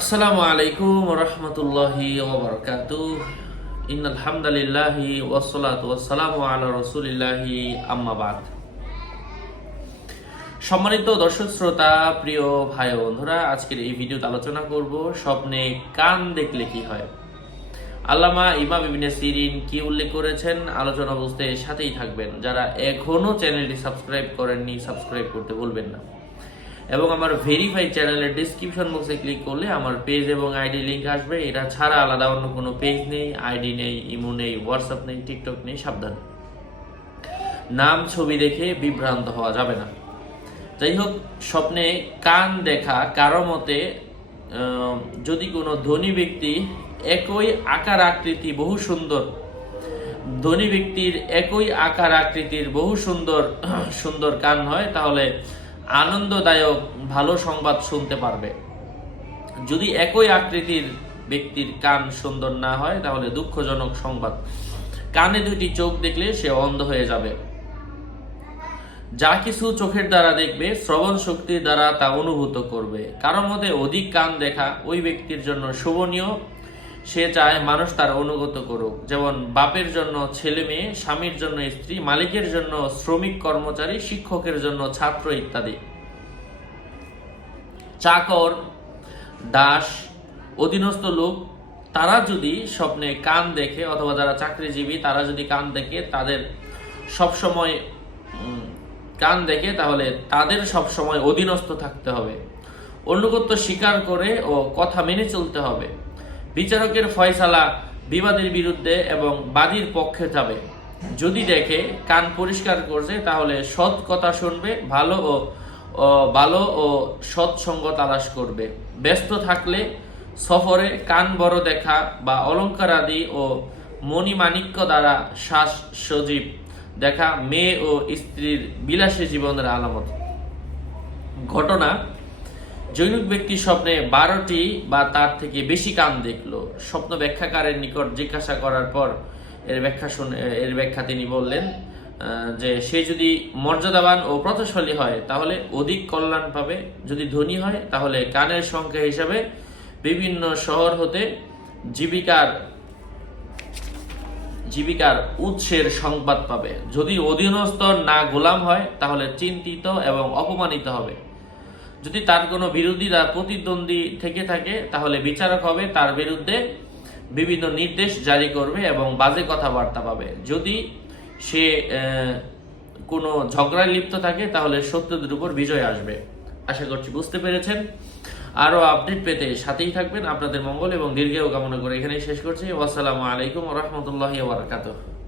আসসালামু আলাইকুম ওয়া রাহমাতুল্লাহি ওয়া বারাকাতুহু। ইন্নাল হামদালিল্লাহি ওয়াসসালাতু ওয়াসসালামু আলা রাসূলিল্লাহি আম্মা বাদ। সম্মানিত দর্শক শ্রোতা, প্রিয় ভাই ও বন্ধুরা, আজকের এই ভিডিওতে আলোচনা করব স্বপ্নে কান দেখলে কি হয়। আল্লামা ইমাম ইবনে সিরিন কি উল্লেখ করেছেন, আলোচনা বুঝতে সাথেই থাকবেন। যারা এখনো চ্যানেলটি সাবস্ক্রাইব করেননি, সাবস্ক্রাইব করতে ভুলবেন না। এবং আমার ভেরিফাই চ্যানেলের ডিসক্রিপশন বক্সে ক্লিক করলে আমার পেজ এবং আইডি লিংক আসবে। এটা ছাড়া আলাদা অন্য কোনো পেজ নেই, আইডি নেই, ইমো নেই, হোয়াটসঅ্যাপ নেই, টিকটক নেই। সাবধান, নাম ছবি দেখে বিভ্রান্ত হওয়া যাবে না। যাই হোক, স্বপ্নে কান দেখা কারো মতে যদি কোনো ধনী ব্যক্তি একই আকার আকৃতি বহু সুন্দর ধনী ব্যক্তির একই আকার আকৃতির বহু সুন্দর সুন্দর কান হয়, তাহলে আনন্দদায়ক ভালো সংবাদ শুনতে পারবে। যদি একই আকৃতির ব্যক্তির কান সুন্দর না হয়, তাহলে দুঃখজনক সংবাদ। কানে দুটি চোখ দেখলে সে অন্ধ হয়ে যাবে। যা কিছু চোখের দ্বারা দেখবে, শ্রবণ শক্তির দ্বারা তা অনুভূত করবে। কারোর মধ্যে অধিক কান দেখা ওই ব্যক্তির জন্য শোভনীয়। সে চায় মানুষ তার অনুগত করুক, যেমন বাপের জন্য ছেলে মেয়ে, স্বামীর জন্য স্ত্রী, মালিকের জন্য শ্রমিক কর্মচারী, শিক্ষকের জন্য ছাত্র ইত্যাদি। চাকর, দাস, অধীনস্থ লোক তারা যদি স্বপ্নে কান দেখে, অথবা যারা চাকরিজীবী তারা যদি কান দেখে, তাদের সবসময় তাহলে তাদের সবসময় অধীনস্থ থাকতে হবে, অনুগত্য স্বীকার করে ও কথা মেনে চলতে হবে। বিচারকের ফয়সালা বিবাদের বিরুদ্ধে এবং বাদীর পক্ষে যাবে। যদি দেখে কান পরিষ্কার করছে, তাহলে সৎ কথা শুনবে, ভালো ও সৎ সঙ্গ তালাশ করবে। ব্যস্ত থাকলে সফরে কান বড় দেখা বা অলংকার আদি ও মণিমাণিক্য দ্বারা শ্বাস সজীব দেখা মেয়ে ও স্ত্রীর বিলাসী জীবনের আলামত। ঘটনা: জৈনিক ব্যক্তি স্বপ্নে 12টি বা তার থেকে বেশি কান দেখলো। স্বপ্ন ব্যাখ্যাকারের নিকট জিজ্ঞাসা করার পর এর ব্যাখ্যা তিনি বললেন যে সে যদি মর্যাদাবান ও প্রতাপশালী হয় তাহলে অধিক কল্যাণ পাবে। যদি ধনী হয় তাহলে কানের সংখ্যা হিসাবে বিভিন্ন শহর হতে জীবিকার উৎসের সংবাদ পাবে। যদি অধীনস্থ না গোলাম হয় তাহলে চিন্তিত এবং অপমানিত হবে। যদি তার কোনো বিরোধী বা প্রতিদ্বন্দ্বী থেকে থাকে, তাহলে বিচারক হবে তার বিরুদ্ধে বিভিন্ন নির্দেশ জারি করবে এবং বাজে কথাবার্তা পাবে। যদি সে কোনো ঝগড়ায় লিপ্ত থাকে, তাহলে সত্যদের উপর বিজয় আসবে। আশা করছি বুঝতে পেরেছেন। আরো আপডেট পেতে সাথেই থাকবেন। আপনাদের মঙ্গল এবং দীর্ঘায়ু কামনা করে এখানেই শেষ করছি। আসসালামু আলাইকুম ওয়া রাহমাতুল্লাহি ওয়া বারাকাতুহু।